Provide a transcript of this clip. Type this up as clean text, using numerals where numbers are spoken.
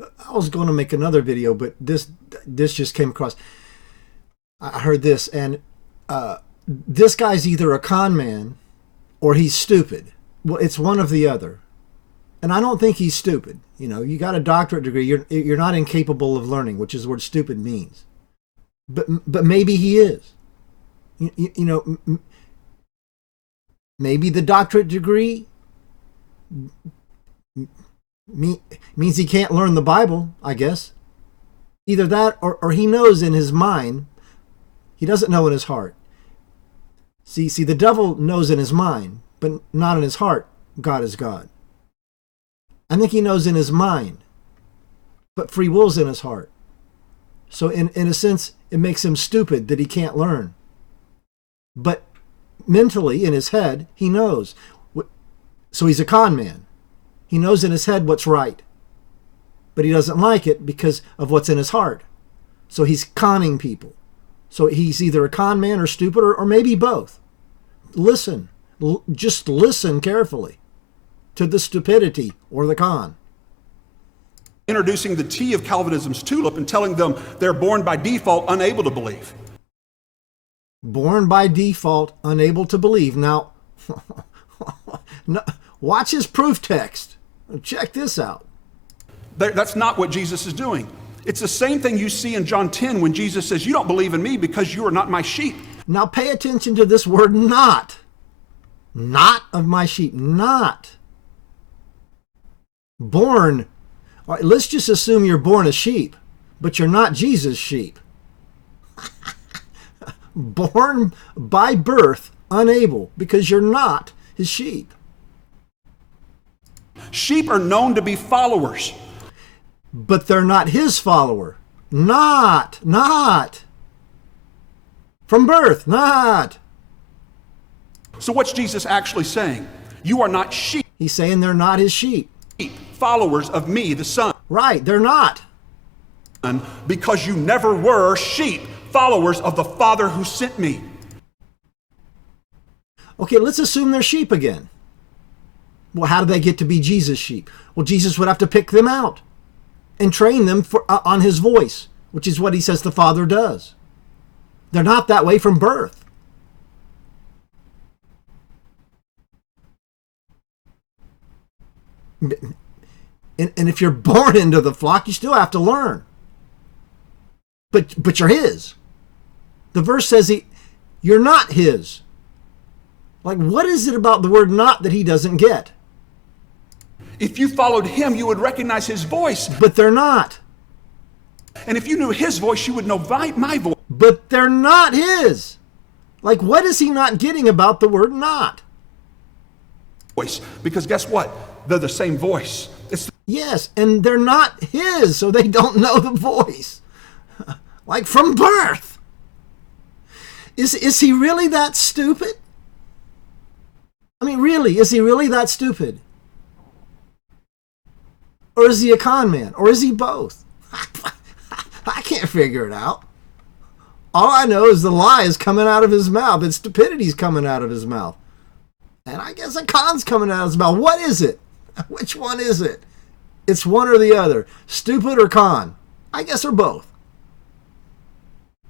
I was going to make another video, but this just came across. I heard this, and this guy's either a con man or he's stupid. Well, it's one of the other. And I don't think he's stupid. You know, you got a doctorate degree. You're not incapable of learning, which is what stupid means. But maybe he is. You know, maybe the doctorate degree means he can't learn the Bible, I guess. Either that or he knows in his mind. He doesn't know in his heart. See, the devil knows in his mind, but not in his heart. God is God. I think he knows in his mind, but free will's in his heart. So in a sense, it makes him stupid that he can't learn. But mentally, in his head, he knows. So he's a con man. He knows in his head what's right, but he doesn't like it because of what's in his heart. So he's conning people. So he's either a con man or stupid, or maybe both. Listen. Just listen carefully to the stupidity or the con. Introducing the T of Calvinism's tulip and telling them they're born by default unable to believe. Born by default unable to believe. Now, no, watch his proof text. Check this out. That's not what Jesus is doing. It's the same thing you see in John 10 when Jesus says, you don't believe in me because you are not my sheep. Now pay attention to this word not. Not of my sheep. Not. Born. All right, let's just assume you're born a sheep, but you're not Jesus' sheep. Born by birth unable because you're not his sheep. Sheep are known to be followers. But they're not his follower. Not. From birth, not. So what's Jesus actually saying? You are not sheep. He's saying they're not his sheep. Followers of me, the Son. Right, they're not. Because you never were sheep, followers of the Father who sent me. Okay, let's assume they're sheep again. Well, how do they get to be Jesus' sheep? Well, Jesus would have to pick them out and train them on his voice, which is what he says the Father does. They're not that way from birth. And if you're born into the flock, you still have to learn. But you're his. The verse says you're not his. Like, what is it about the word not that he doesn't get? If you followed him, you would recognize his voice. But they're not. And if you knew his voice, you would know my voice. But they're not his. Like, what is he not getting about the word not? Because guess what? They're the same voice. Yes, and they're not his, so they don't know the voice. Like from birth. Is he really that stupid? I mean, really, is he really that stupid? Or is he a con man? Or is he both? I can't figure it out. All I know is the lie is coming out of his mouth and stupidity's coming out of his mouth. And I guess a con's coming out of his mouth. What is it? Which one is it? It's one or the other. Stupid or con? I guess they're both.